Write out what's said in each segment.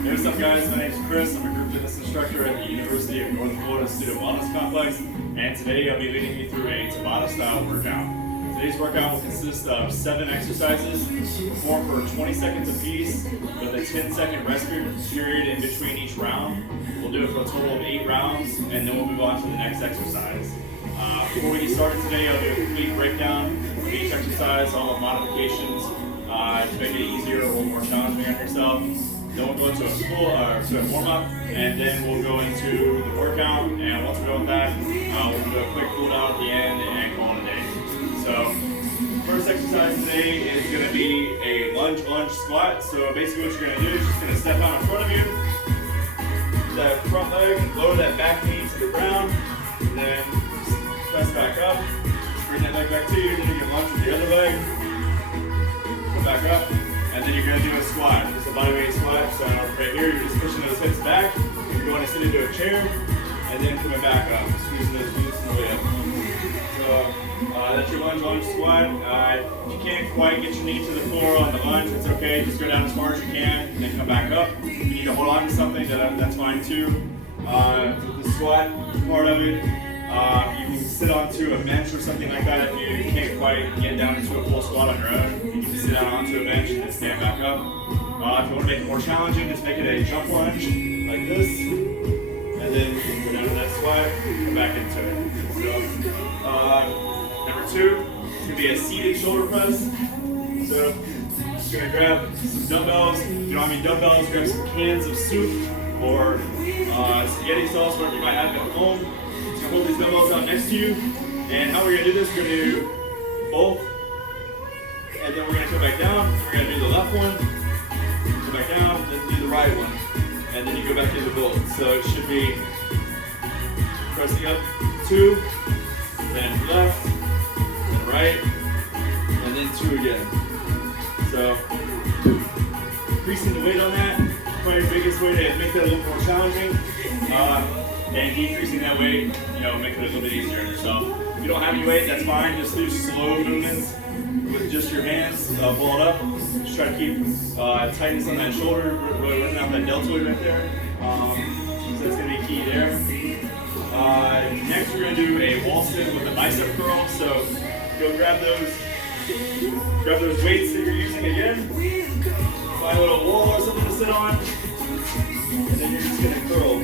Hey, what's up guys, my name is Chris. I'm a group fitness instructor at the University of North Florida Student Wellness Complex, and today I'll be leading you through a Tabata style workout. Today's workout will consist of 7 exercises, performed for 20 seconds apiece with a 10-second rest period in between each round. We'll do it for a total of 8 rounds, and then we'll move on to the next exercise. Before we get started today, I'll do a complete breakdown of each exercise, all the modifications to make it easier or a little more challenging on yourself. Then we'll go into a warm-up, and then we'll go into the workout, and once we're done with that, we'll do a quick cool-down at the end and call it a day. So, first exercise today is going to be a lunge squat. So basically what you're going to do is just going to step out in front of you, that front leg, lower that back knee to the ground, and then press back up, bring that leg back to you, then you can lunge with the other leg, come back up, and then you're going to do a squat. Just a bodyweight squat. So right here, you're just pushing those hips back. You're going to sit into a chair, and then coming back up, squeezing those glutes on the way up. So that's your lunge squat. If you can't quite get your knee to the floor on the lunge, it's okay. Just go down as far as you can, and then come back up. If you need to hold on to something, that's fine too. With the squat part of it, you can sit onto a bench or something like that if you can't quite get down into a full squat on your own. You can sit down onto a bench and then stand back up. If you want to make it more challenging, just make it a jump lunge like this, and then go down to that squat, come back into it. So, number 2 is going to be a seated shoulder press. So, you're going to grab some dumbbells. If you don't have any dumbbells, grab some cans of soup or spaghetti sauce, whatever you might have at home. Hold these dumbbells out next to you, and how we're going to do this, we're going to do both, and then we're going to come back down. We're going to do the left one, come back down, then do the right one, and then you go back into both. So it should be pressing up 2, then left, then right, and then 2 again. So increasing the weight on that, probably the biggest way to make that a little more challenging. And decreasing that weight, make it a little bit easier on yourself. If you don't have any weight, that's fine. Just do slow movements with just your hands, pull it up. Just try to keep tightness on that shoulder, really working out that deltoid right there. So that's going to be key there. Next, we're going to do a wall sit with a bicep curl. So go grab those weights that you're using again. Find a little wall or something to sit on, and then you're just going to curl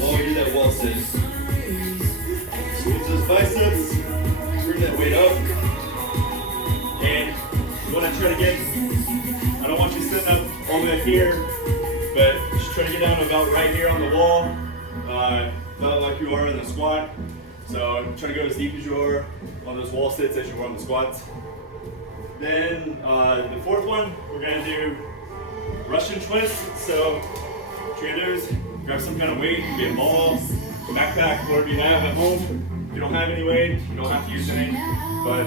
while we do that wall sit. Squeeze those biceps, bring that weight up, and you want to try to get, I don't want you sitting up all the way up here, but just try to get down about right here on the wall, about like you are in the squat. So try to go as deep as you are on those wall sits as you are on the squats. Then the 4th one, we're going to do Russian twist. So what you're going to do is grab some kind of weight. It can be a ball, backpack, whatever you have at home. If you don't have any weight, you don't have to use any. But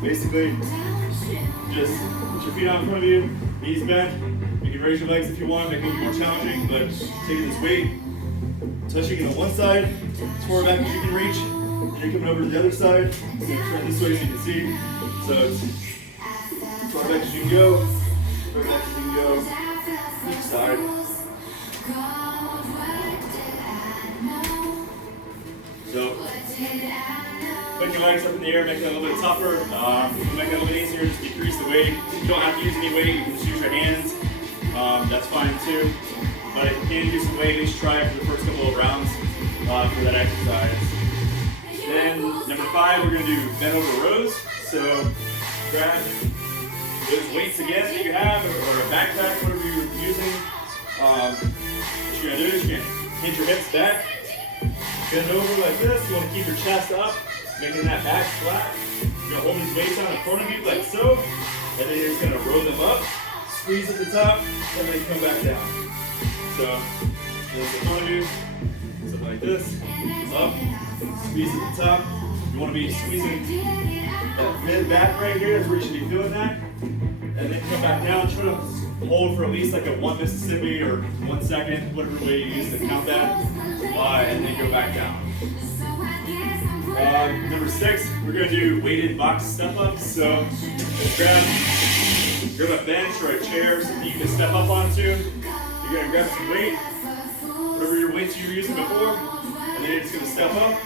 basically, just put your feet out in front of you, knees bent. You can raise your legs if you want, make it a little more challenging. But taking this weight, touching it on one side, as far back as you can reach. And you're coming over to the other side. So turn this way so you can see. So it's as far back as you can go, as far back as you can go, each side. So, putting your legs up in the air, making it a little bit tougher, make it a little bit easier, just decrease the weight. You don't have to use any weight, you can just use your hands, that's fine too. But if you can use some weight, at least try it for the first couple of rounds for that exercise. Then, number 5, we're going to do bent over rows. So, grab those weights again that you have, or a backpack, whatever you're using. What you're going to do is you're going to hinge your hips back, bend over like this. You want to keep your chest up, making that back flat. You're going to hold these weights on in front of you like so, and then you're just going to roll them up, squeeze at the top, and then come back down. So, in front of you, something like this, up, squeeze at the top. You want to be squeezing that mid back right here, that's where you should be feeling that. And then come back down, try to hold for at least like a 1 Mississippi or 1 second, whatever way you use to count that, and then go back down. Number 6, we're going to do weighted box step ups. So let's grab Grab a bench or a chair, something you can step up onto. You're going to grab some weight, whatever your weights you were using before, and then you're just going to step up.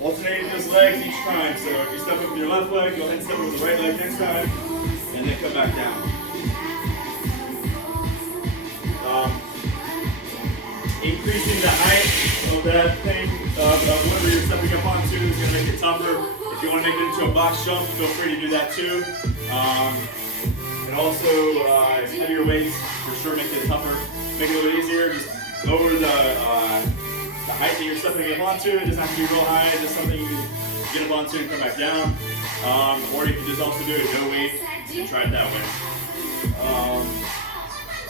Alternating those legs each time. So if you step up with your left leg, go ahead and step up with the right leg next time, and then come back down. Increasing the height of that thing, of whatever you're stepping up onto is going to make it tougher. If you want to make it into a box jump, feel free to do that too. And also, heavier weights, for sure, make it tougher. Make it a little easier. Just lower the height that you're stepping up onto. It doesn't have to be real high. It's just something you can get up onto and come back down. Or you can just also do it no weight and try it that way.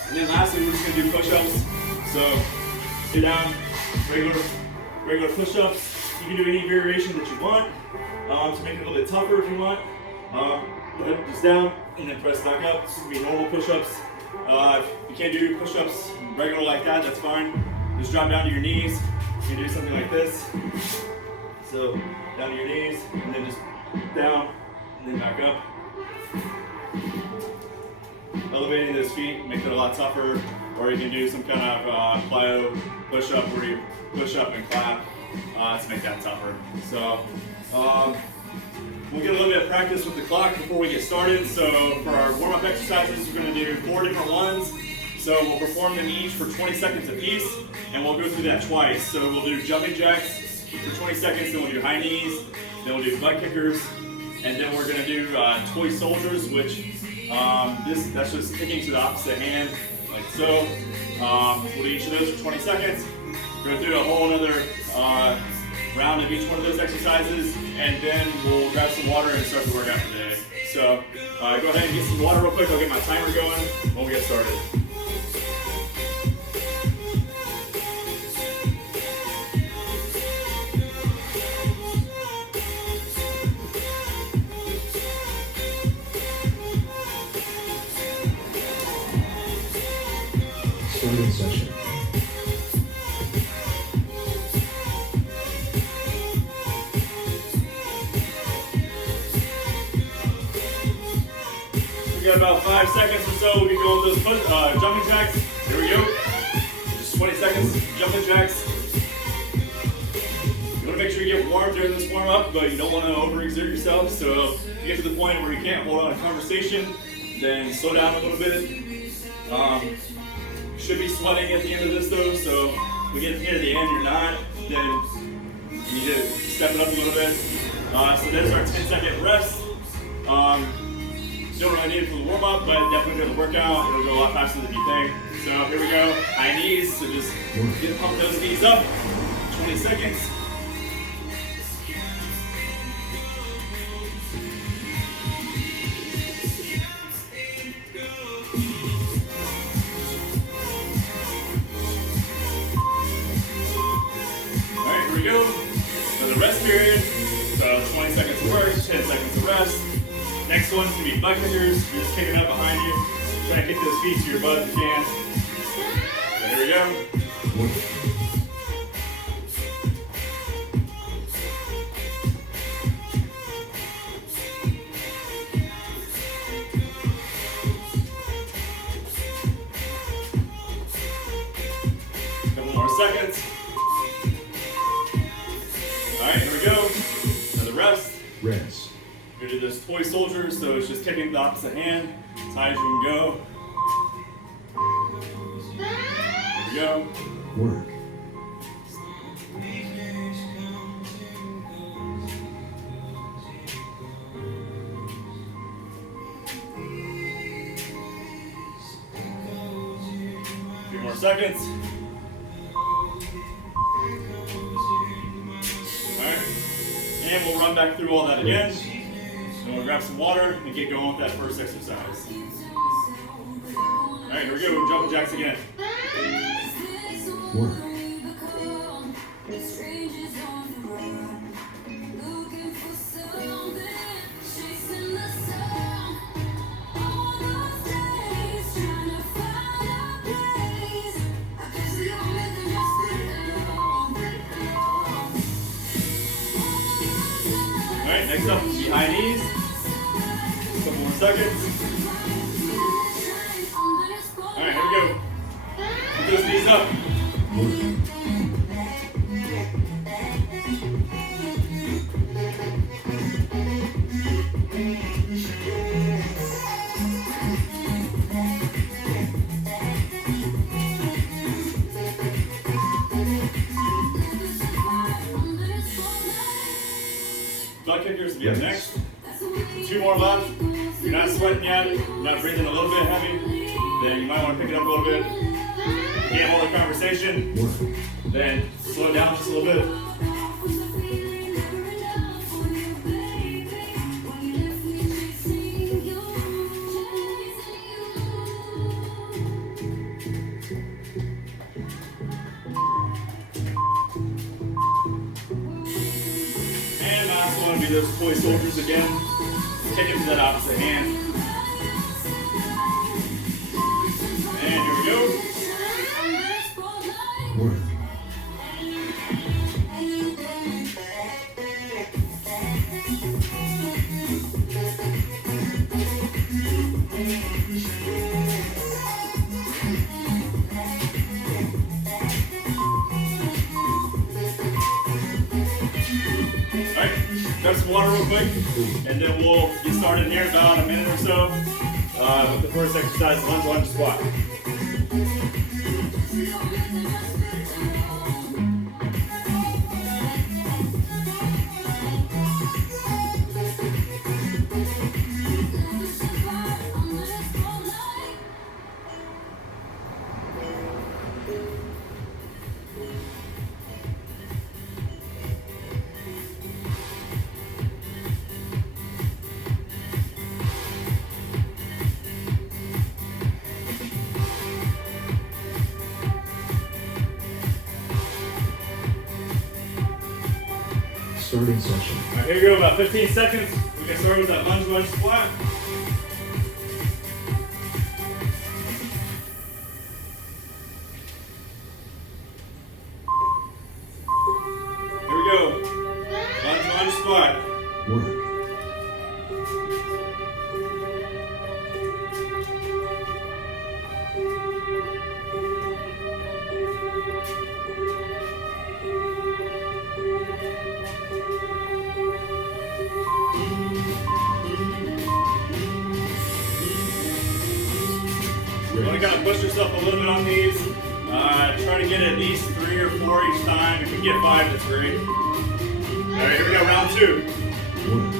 And then lastly, we're just going to do push-ups. So, sit down, regular push-ups. You can do any variation that you want to make it a little bit tougher if you want. Go ahead, just down and then press back up. This will be normal push-ups. If you can't do push-ups regular like that, that's fine. Just drop down to your knees. You can do something like this. So down to your knees and then just down and then back up. Elevating those feet, make it a lot tougher. Or you can do some kind of plyo push-up where you push up and clap to make that tougher. So we'll get a little bit of practice with the clock before we get started. So for our warm-up exercises, we're going to do 4 different ones. So we'll perform them each for 20 seconds apiece, and we'll go through that twice. So we'll do jumping jacks for 20 seconds, then we'll do high knees, then we'll do butt kickers, and then we're going to do toy soldiers, which that's just kicking to the opposite hand, like so. We'll do each of those for 20 seconds. Go through a whole other round of each one of those exercises, and then we'll grab some water and start the workout for the day. So go ahead and get some water real quick. I'll get my timer going when we get started. Starting session. We got about 5 seconds or so. We'll be going with those jumping jacks. Here we go. Just 20 seconds, jumping jacks. You want to make sure you get warm during this warm up, but you don't want to overexert yourself. So if you get to the point where you can't hold on a conversation, then slow down a little bit. Should be sweating at the end of this though, so if we get near the end, you're not, then you need to step it up a little bit. So there's our 10-second rest. Don't really need it for the warm-up, but definitely for the workout, it'll go a lot faster than you think. So here we go, high knees, so just pump those knees up, 20 seconds. Alright, here we go. So the rest period, so 20 seconds of work, 10 seconds of rest. Next one's going to be butt kickers. You're just kicking up behind you. Try to kick those feet to your butt if you can. So here we go. Couple more seconds. Alright, here we go. Another rest. Rest. We're going to do this toy soldier, so it's just kicking the opposite hand as high as you can go. Here we go. Work. A few more seconds. Alright. And we'll run back through all that again. And we'll grab some water and get going with that first exercise. Alright, here we go. Jumping jacks again. Work. Alright, next up is high knees. A couple more seconds. Alright, here we go. Put those knees up. Work. Butt kickers will be up next. 2 more left. If you're not sweating yet, you're not breathing a little bit heavy, then you might want to pick it up a little bit. If you can't hold a conversation, Work. then slow it down just a little bit. And last one will be those toy soldiers again. Take it to that opposite hand. And here we go. Work. Alright, grab some water real quick, and then we'll get started here in about a minute or so with the first exercise, lunge squat. Starting session. Alright, here we go, about 15 seconds. We can start with that lunge squat. Here we go. Lunge squat. Work. You want to kind of push yourself a little bit on these. Try to get at least 3 or 4 each time. If you get 5, that's great. Alright, here we go, round 2. Work.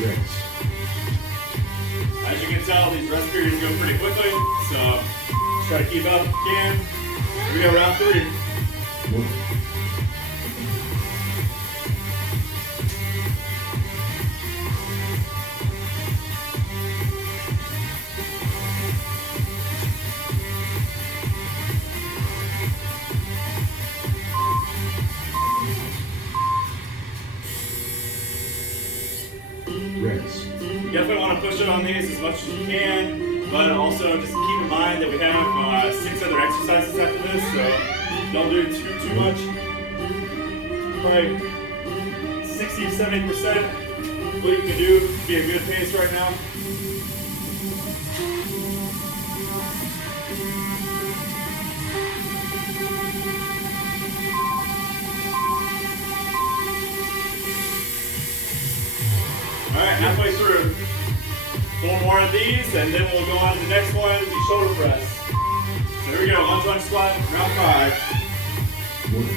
Rest. As you can tell, these rest periods go pretty quickly, so just try to keep up if you can. Here we go, round 3. Work. Rest. You definitely want to push it on these as much as you can, but also just keep in mind that we have 6 other exercises after this, so don't do too much. Probably 60-70% what you can do to be a good pace right now. Alright, halfway through. 4 more of these, and then we'll go on to the next one, the shoulder press. So here we go, lunge squat, round 5. Work.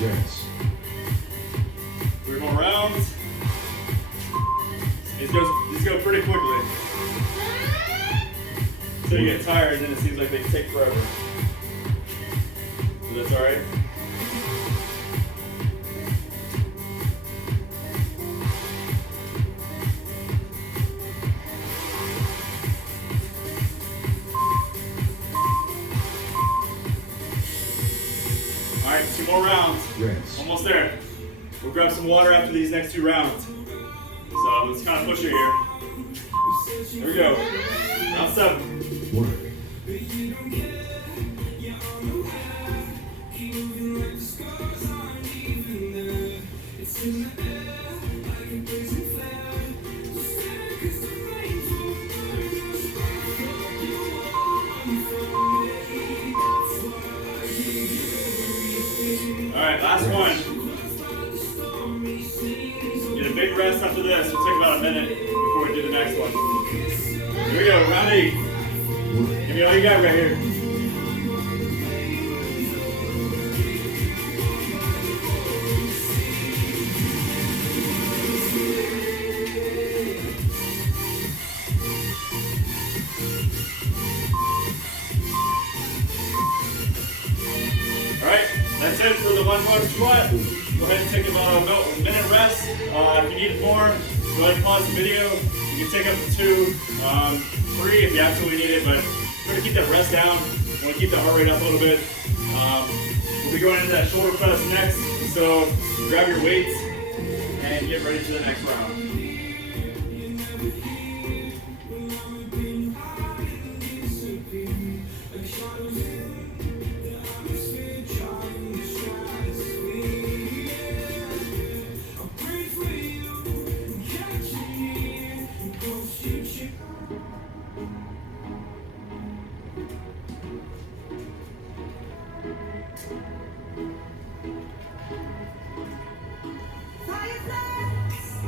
Rest. 3 more rounds. These go pretty quickly. So you get tired, and then it seems like they take forever. That's all right. All right, 2 more rounds. Rest. Almost there. We'll grab some water after these next 2 rounds. So let's kind of push it here. Here we go. Round 7. Work. All right, last one. Get a big rest after this. We'll take about a minute before we do the next one. Here we go, round 8. Give me all you got right here. Alright, that's it for the 1 squat. Go ahead and take about a minute rest. If you need more, go ahead and pause the video. You can take up to 2, 3 if you absolutely need it, but try to keep that rest down. You want to keep that heart rate up a little bit. We'll be going into that shoulder press next, so grab your weights and get ready for the next round.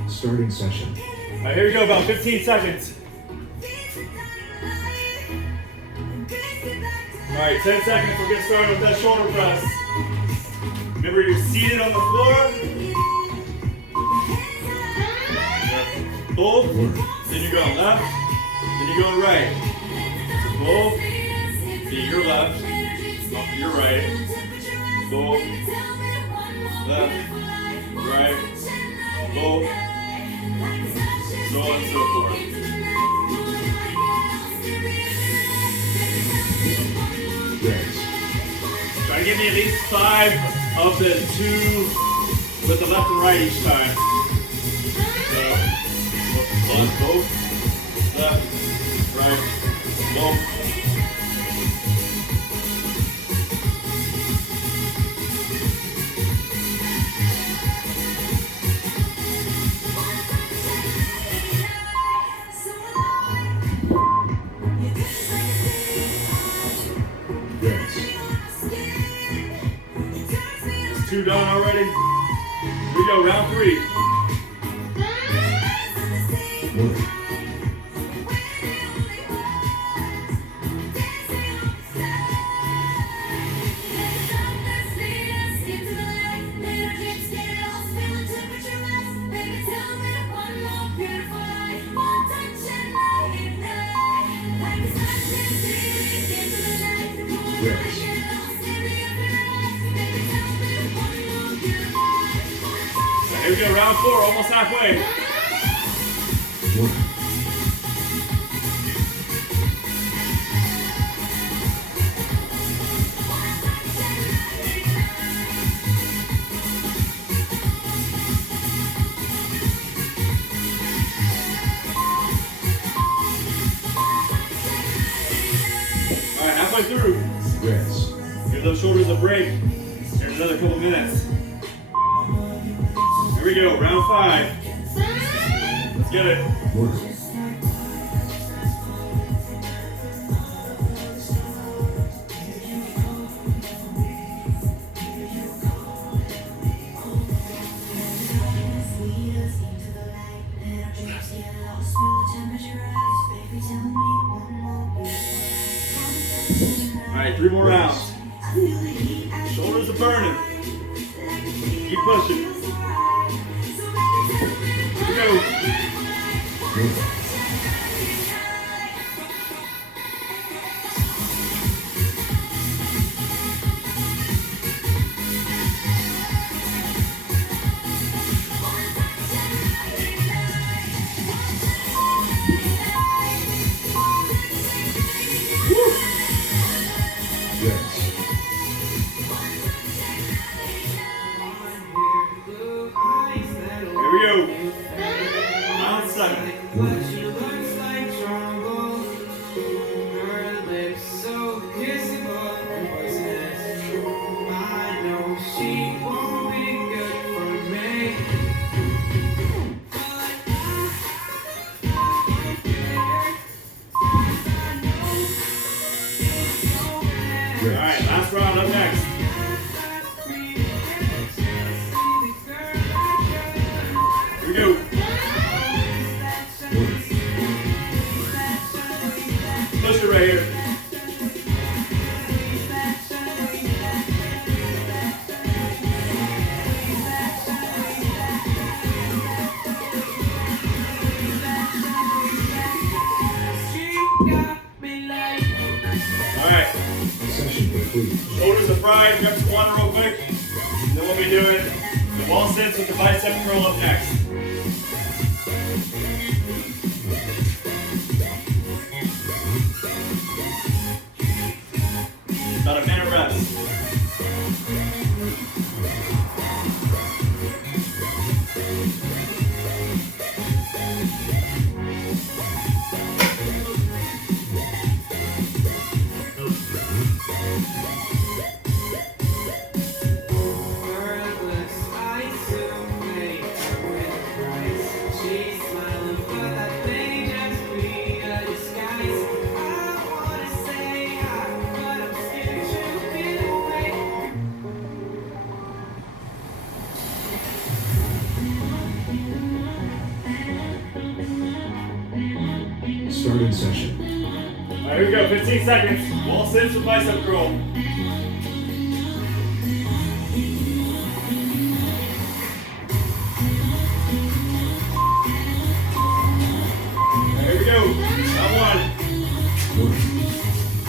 Starting session. All right, here we go, about 15 seconds. All right, 10 seconds, we'll get started with that shoulder press. Remember, you're seated on the floor. Pull, then you're going left, then you're going right. Pull, then your left, your right. Pull, left, right, pull, so on and so forth. Rest. Try to give me at least 5 of the 2 with the left and right each time. So, both, left, right, both. Rest. 2 done already. Here we go, round 3. Work. Rest. Here we go, round 4, almost halfway. Work. All right, halfway through. Rest. Give those shoulders a break. Here's another couple minutes. Here we go, round 5. Let's get it. Work. All right, 3 more rounds. Shoulders are burning. Keep pushing. Here we go. Work. Rest. Here we go. Round 7. 1, Alright, last round up next. Here we go. Push it right here. Alright. Session complete. Shoulders are fried, grab some water real quick. And then we'll be doing the wall sits with the bicep curl up next. About a minute rest. Starting session. Alright, here we go, 15 seconds. Wall sits with bicep curl. Here we go, round 1. 1,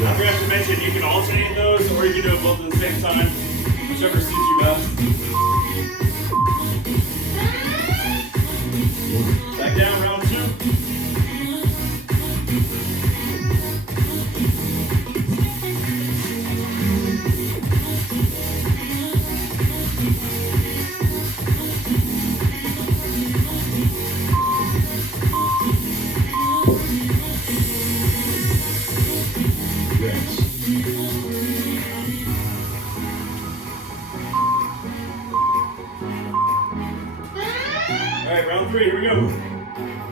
I forgot to mention, you can alternate those or you can do it both at the same time, whichever suits you best. 1, Back down, round 2. rest. Alright, round 3, here we go. 1,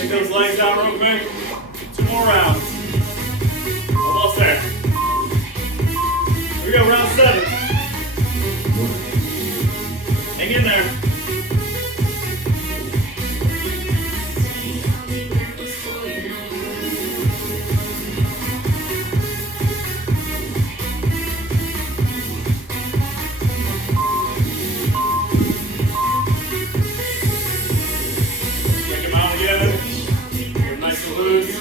Take those legs down real quick. 2 more rounds. Almost there. Here we go, round 7. Hang in there. Check them out together. Get nice and loose.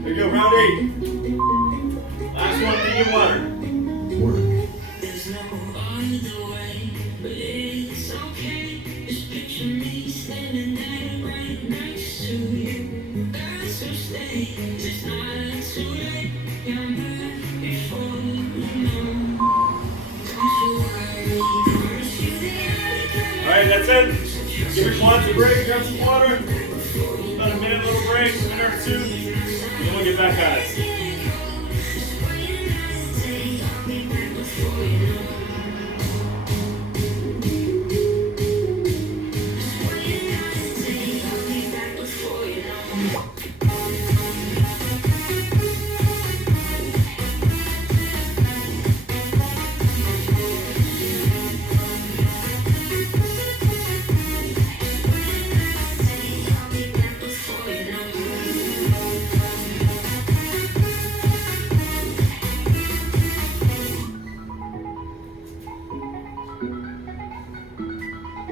There we go, round 8. Last one, take your water. Work. There's no other way, but it's okay. Just picture me standing there right next to you. That's so stay, it's not too late. You're back before you know. Don't you worry, promise you the other. Alright, that's it. Give your quads a break, grab some water. About a minute, little break, a minute or 2. And then we'll get back at it.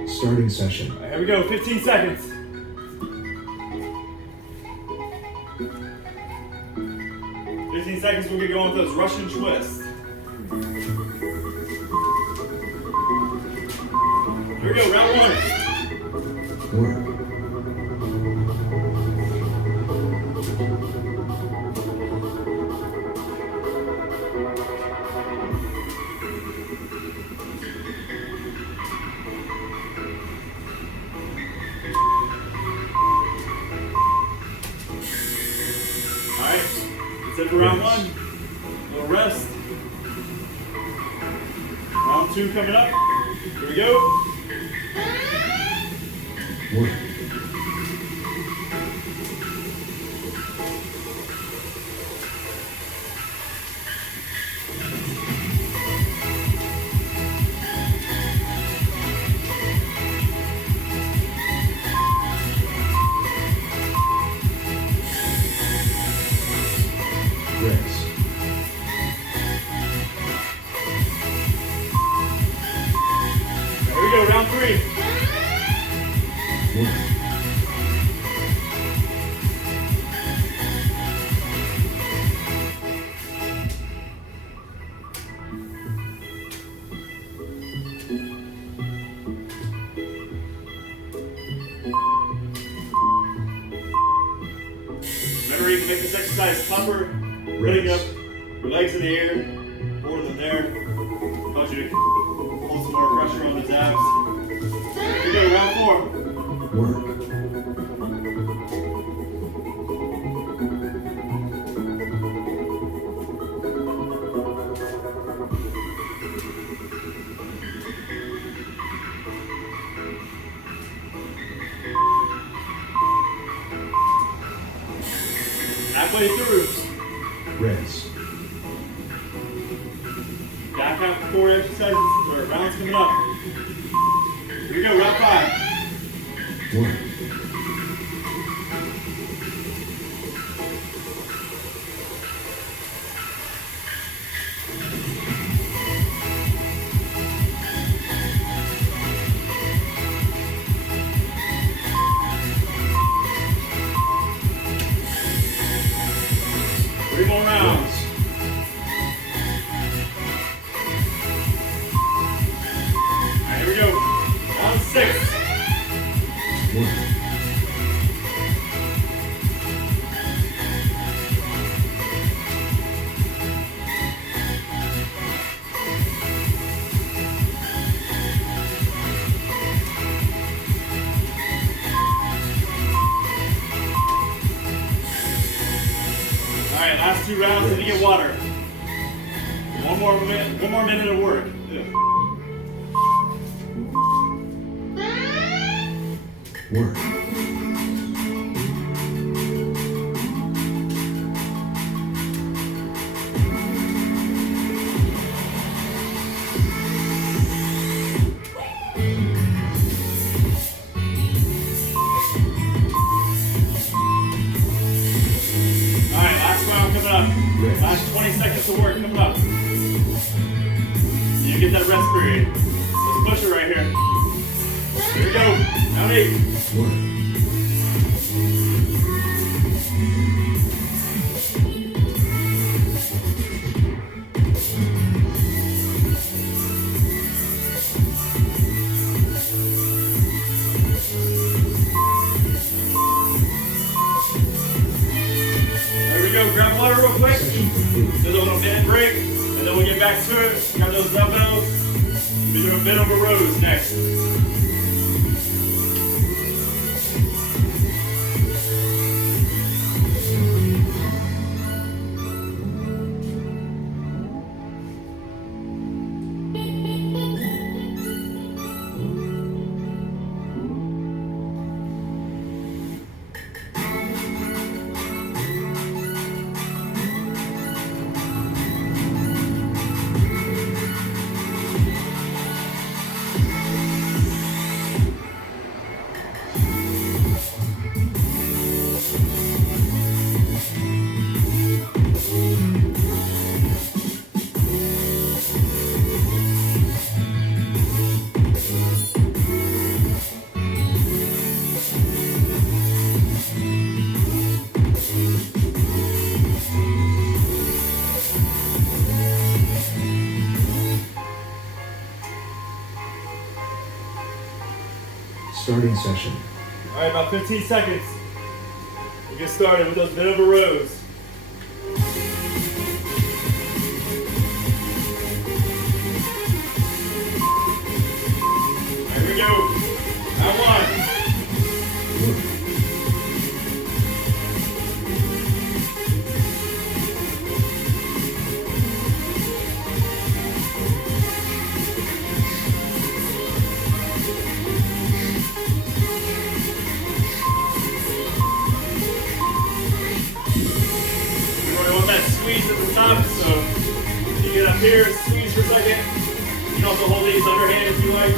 Starting session. All right, here we go, 15 seconds. 15 seconds, we'll get going with those Russian twists. Here we go, round 1. Work. Alright, that's it for round 1. Little rest. Round 2 coming up. Here we go. Work. Rest. Here we go, round 3. Work. Remember, you can make this exercise tougher, putting up your legs in the air, holding them there. Cause you to hold some more pressure on the abs. Here we go, round 4. Work. Halfway through. Rest. Back half of 4 exercises or rounds coming up. Here we go, round 5. Work. Three more rounds. Alright, here we go. Round 6. Work. Alright, last 2 rounds and you get water. One more minute of work. Yeah. Work. Alright, last round coming up. Rest. Last 20 seconds of work coming up. You get that rest period. Let's push it right here. Here we go. Down 8. Work. There we go. Grab water real quick. Session complete. Do a little minute break, and then we'll get back to it. Grab those dumbbells. We'll do a bit over rows next. Starting session. Alright, about 15 seconds. We'll get started with those bit over rows. Here we go. Now 1. Work. We really want that squeeze at the top, so you get up here, squeeze for a second. You can also hold these underhand if you like.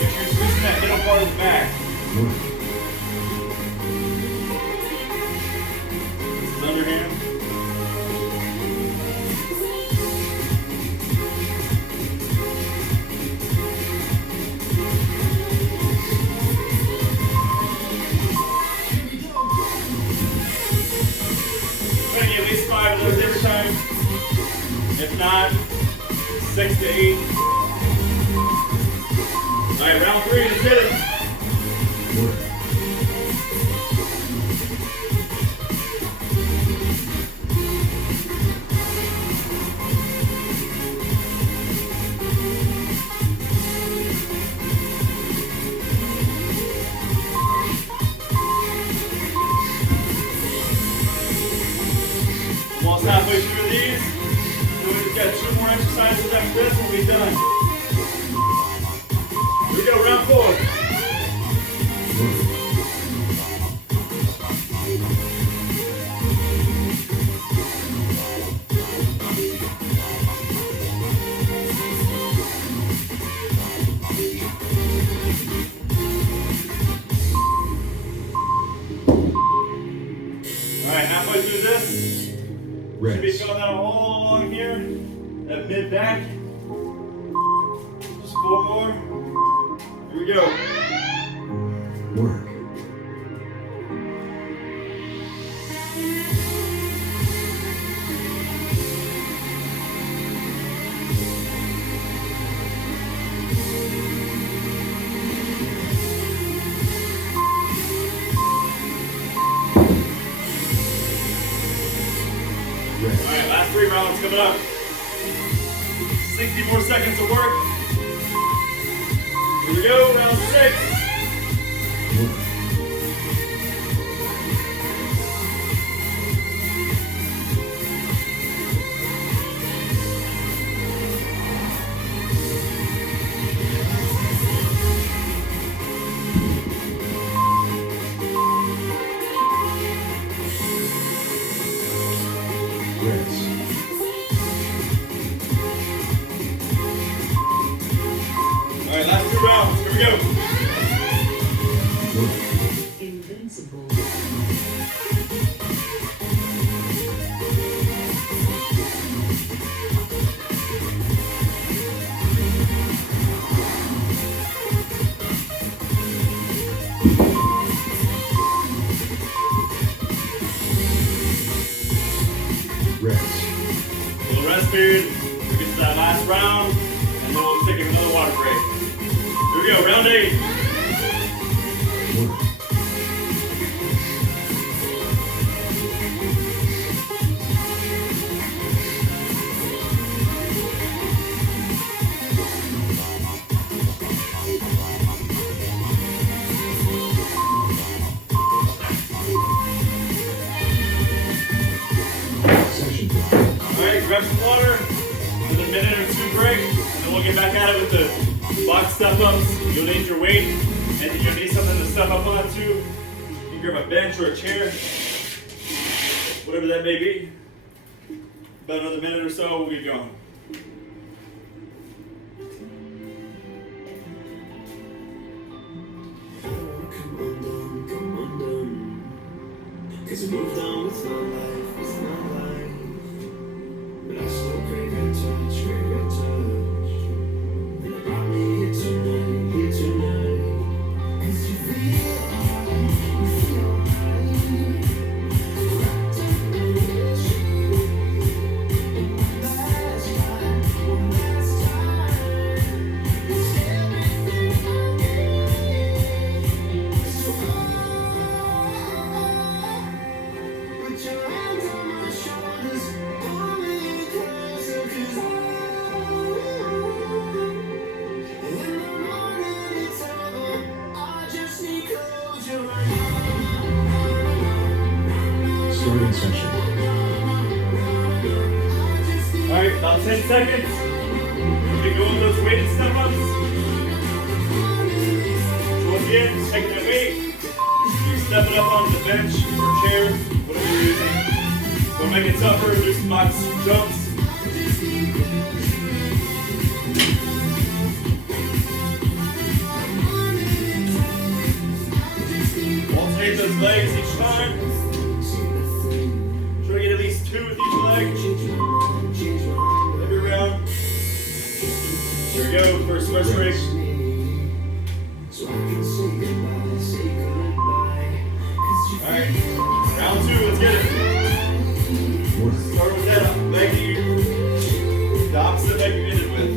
Make sure you're squeezing that middle part of the back. Work. This is underhand. Try to get at least 5 of those every time. If not, 6 to 8. Alright, round 3, let's hit it. Work. Almost halfway through these. So we just got 2 more exercises after this, we'll be done. Here we go, round 4. Work. Alright, halfway through this. Should be Rest. filling out all along here. That mid back. Just 4 more. Here we go. Work. Rest. Alright, last 3 rounds coming up. 60 more seconds of work. Here we go, round 6. Work. 2 rounds. Here we go. Work. Invincible. Rest. Little rest period. We'll get to that last round, and then we'll take another water break. Here we go, round 8. Work. Session block. Alright, grab some water, with a minute or 2 break, and then we'll get back at it with the box step ups. You'll need your weight, and then you'll need something to step up onto. You can grab a bench or a chair, whatever that may be. About another minute or so, we'll get going. Come undone. 'Cause I moved on with my life, But I still crave your touch, And it brought me here tonight. 'Cause you feel right, wrapped up in your sheet. And one last time, it's everything I need. So put your hands on my shoulders, pull me closer, 'cause in the morning it's over, I just need closure. Starting session. Alright, about 10 seconds. You can go with those weighted step ups. So again, taking that weight. You step it up onto the bench or chair, whatever you're using. Don't make it tougher, do some box jumps. Alternate those legs each time. Try to get at least 2 with each leg. Every round. Here we go, first rest break. So I can say goodbye. Alright, round 2, let's get it. Work. Start with that leg that you, the opposite leg you ended with.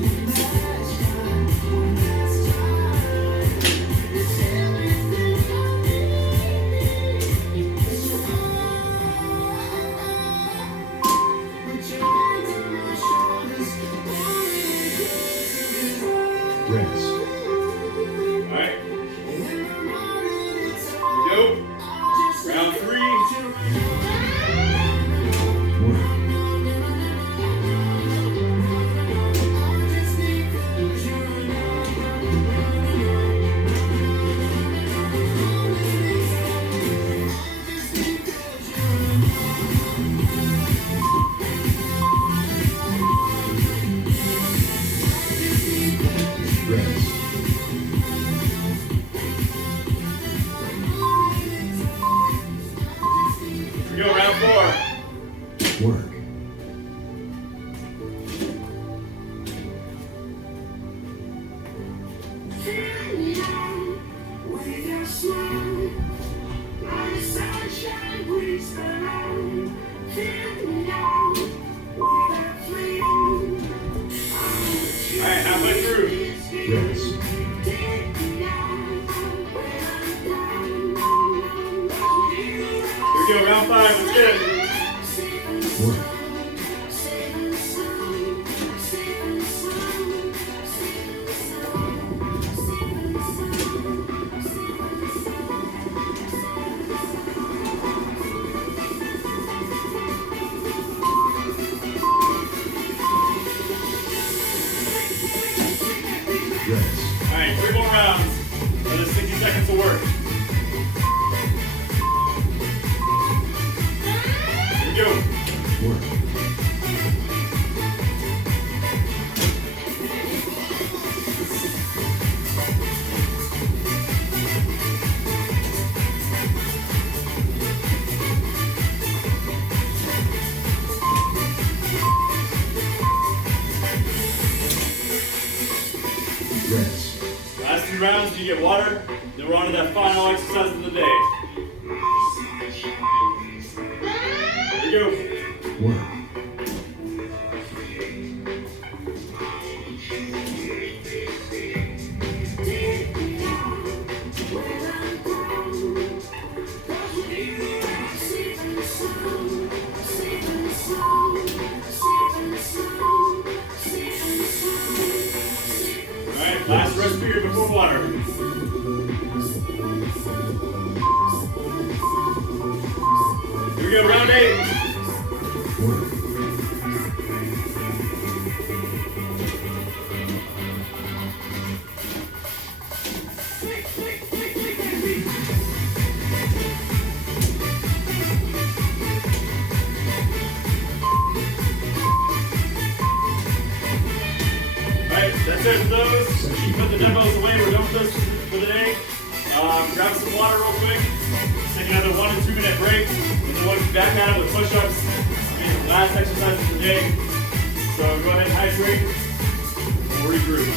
Rest. Alright, here we go. Round 3. Work. Rest. Here we go, round 4. Work. With your smile, my sunshine breeze around. Fill me out with a flame. Alright, halfway through. Rest. Take me out when I'm down. Here we go, round 5, let's get it. Work. Rest. Alright, 3 more rounds. Another 60 seconds of work. Here we go. Work. Rest. Last 2 rounds, you get water. Then we're on to that final exercise of the day. Here we go. Work. Alright, last rest period before water. Here we go, round 8. Work. Alright, that's it for those. You put the dumbbells away, we're done with those for the day. Grab some water real quick. Take another 1 to 2 minute break. And then we'll be back at it with push-ups. And the last exercise of the day. So go ahead and hydrate. We'll regroup.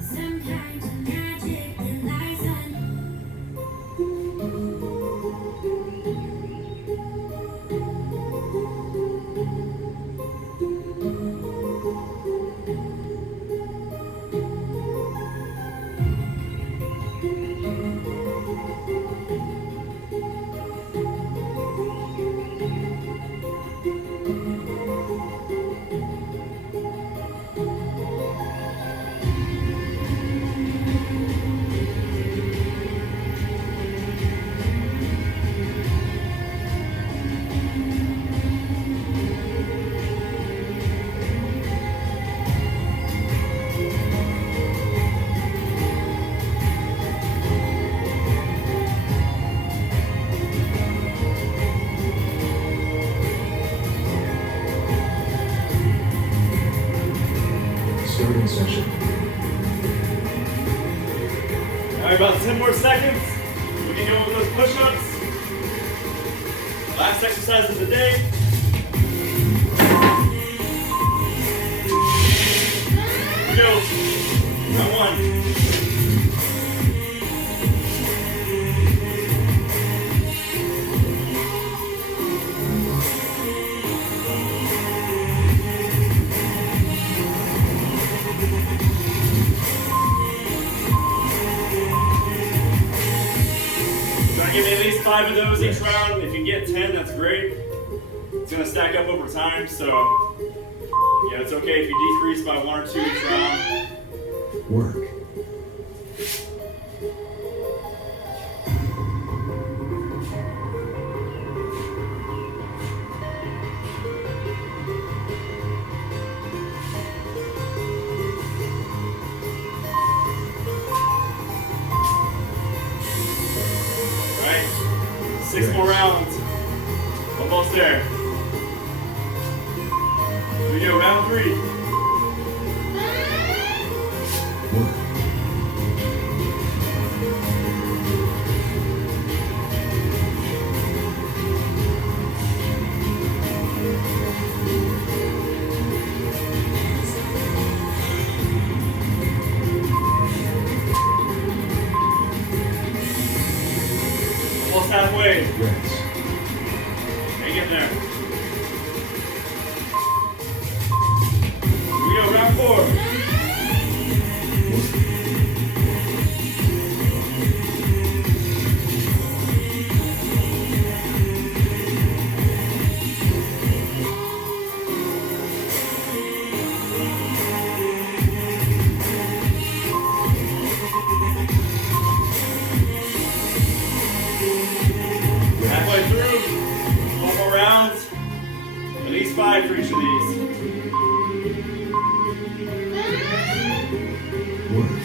Sometimes the magic that lies Starting session. Alright, about 10 more seconds. We can go with those push-ups. Last exercise of the day. Here we go. Round 1. Give me at least 5 of those each round. If you get 10, that's great. It's going to stack up over time, so yeah, it's okay if you decrease by 1 or 2 each round. Work. Right? 6 more rounds. Almost there. Here we go, round 3. Work. Almost halfway. Rest. Hang in there. Here we go, round 4. Work. Halfway through. 4 more rounds. At least 5 for each of these. Work.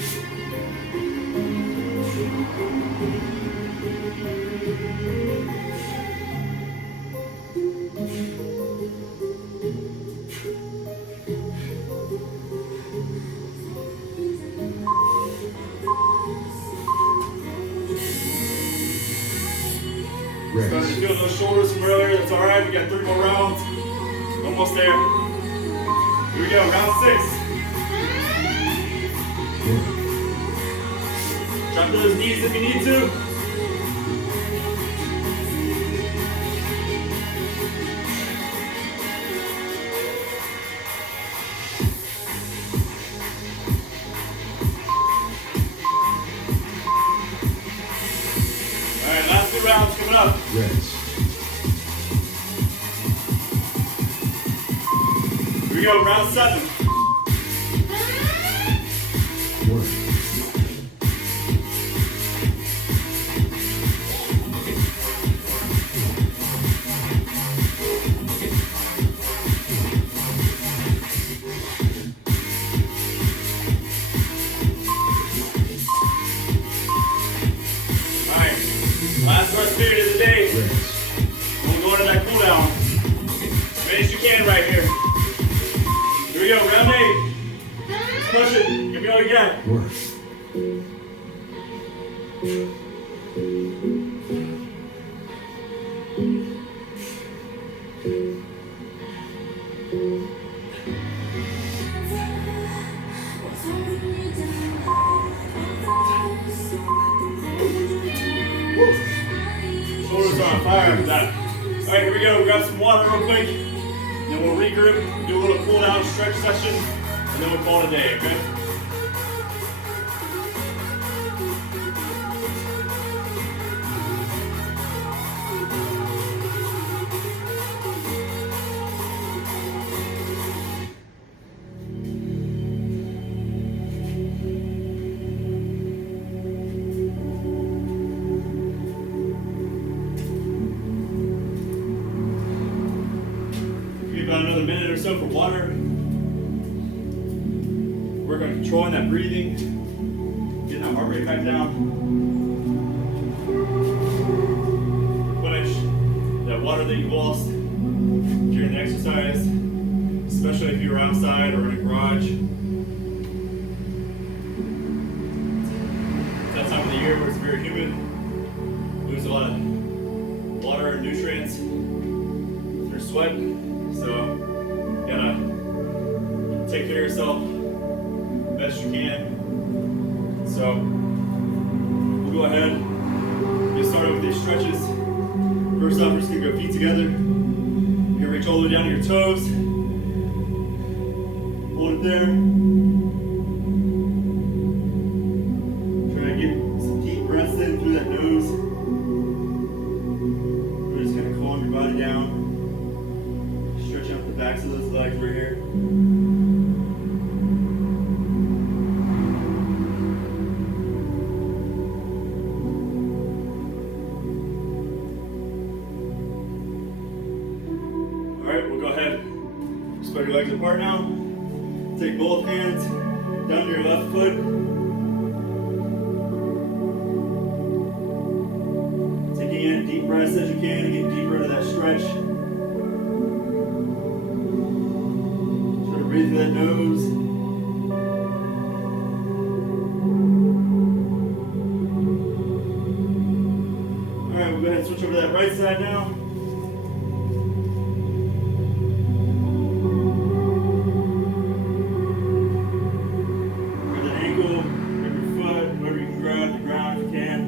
Starting to Rest. feel those shoulders from earlier. That's all right. We got 3 more rounds. Almost there. Here we go. Round 6. Work. Drop to those knees if you need to. All right, last 2 rounds coming up. Rest. Here we go. Round 7. Work. All right, last rest period of the day. Rest. We'll go into that cool down. As many as you can right here. Here we go, round 8. Let's push it. Give me all you got. Work. Shoulders are on fire after that. All right, here we go. Grab some water real quick. Then we'll regroup, do a little cool down stretch session, and then we'll call it a day, okay? Give about another minute or so for water. Work on controlling that breathing, getting that heart rate back down. Replenish that water that you lost during the exercise, especially if you were outside or in a garage. It's that time of the year where it's very humid, lose a lot of water and nutrients through sweat. So, you gotta take care of yourself best you can. So, we'll go ahead and get started with these stretches. First off, we're just gonna go feet together. You're gonna reach all the way down to your toes. Hold it there. Try to get some deep breaths in through that nose. We're just gonna calm your body down. Stretch out the backs of those legs right here. Alright, we'll go ahead. Spread your legs apart now. Take both hands down to your left foot. Taking in deep breaths as you can to get deeper into that stretch. Breathe through that nose. Alright, we'll go ahead and switch over to that right side now. Grab the ankle, grab your foot, whatever you can grab, the ground if you can.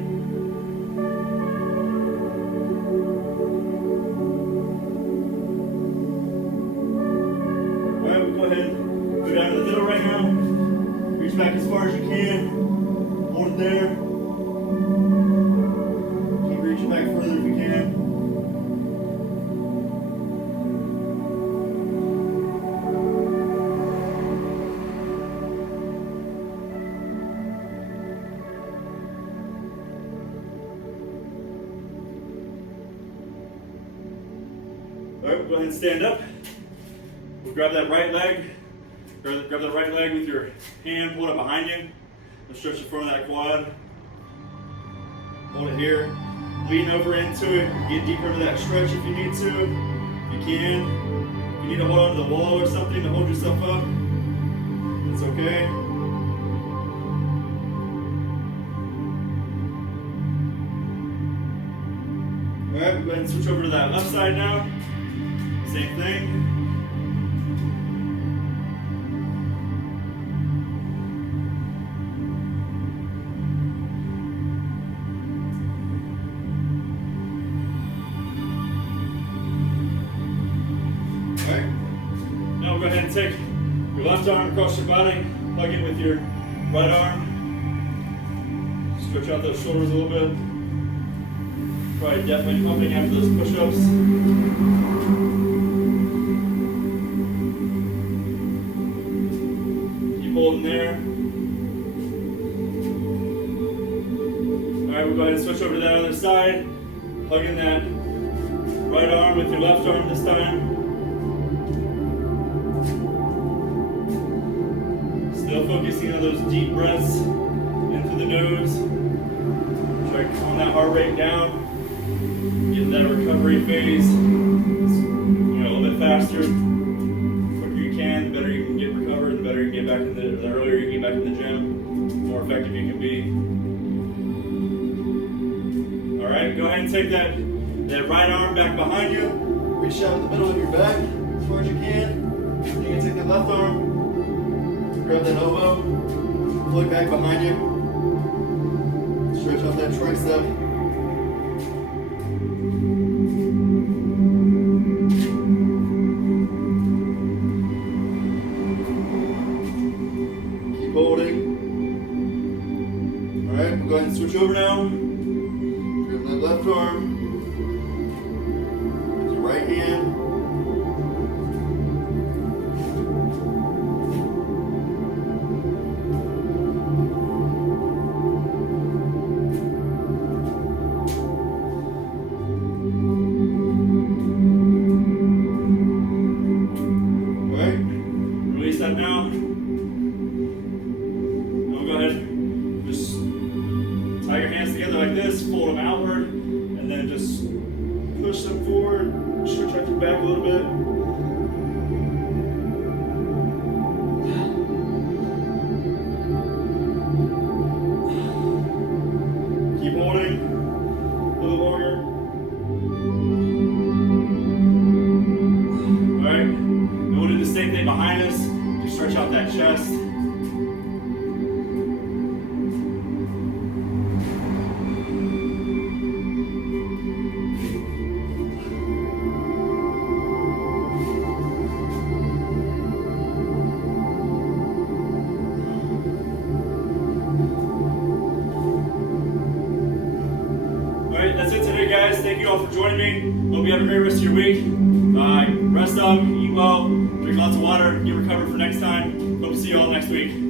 Go ahead, go down to the middle right now. Reach back as far as you can. Hold it there. Keep reaching back further if you can. All right, go ahead and stand up. grab that right leg. Grab that right leg with your hand, pull it behind you. And stretch the front of that quad. Hold it here. Lean over into it. Get deeper into that stretch if you need to. If you can. If you need to hold onto the wall or something to hold yourself up, it's okay. Alright, we'll go ahead and switch over to that left side now. Same thing. Go ahead and take your left arm across your body, plug it with your right arm. Stretch out those shoulders a little bit. Probably definitely pumping after those push-ups. Keep holding there. Alright, we'll go ahead and switch over to that other side. Plug in that right arm with your left arm this time. Still focusing on those deep breaths into the nose. Try to calm that heart rate down. Get in that recovery phase. A little bit faster. The quicker you can, the better you can get recovered, the better you can get back in the earlier you can get back in the gym, the more effective you can be. Alright, go ahead and take that right arm back behind you. Reach out in the middle of your back as far as you can. Then you can take that left arm. Grab that elbow, pull it back behind you, stretch out that tricep. Keep holding. Alright, we'll go ahead and switch over now. Grab that left arm, with your right hand. Fold them outward, and then just push them forward, stretch out your back a little bit. Keep holding a little longer. Alright, and we'll do the same thing behind us. Just stretch out that chest. That's it today, guys. Thank you all for joining me. Hope you have a great rest of your week. Rest up, eat well, drink lots of water, get recovered for next time. Hope to see you all next week.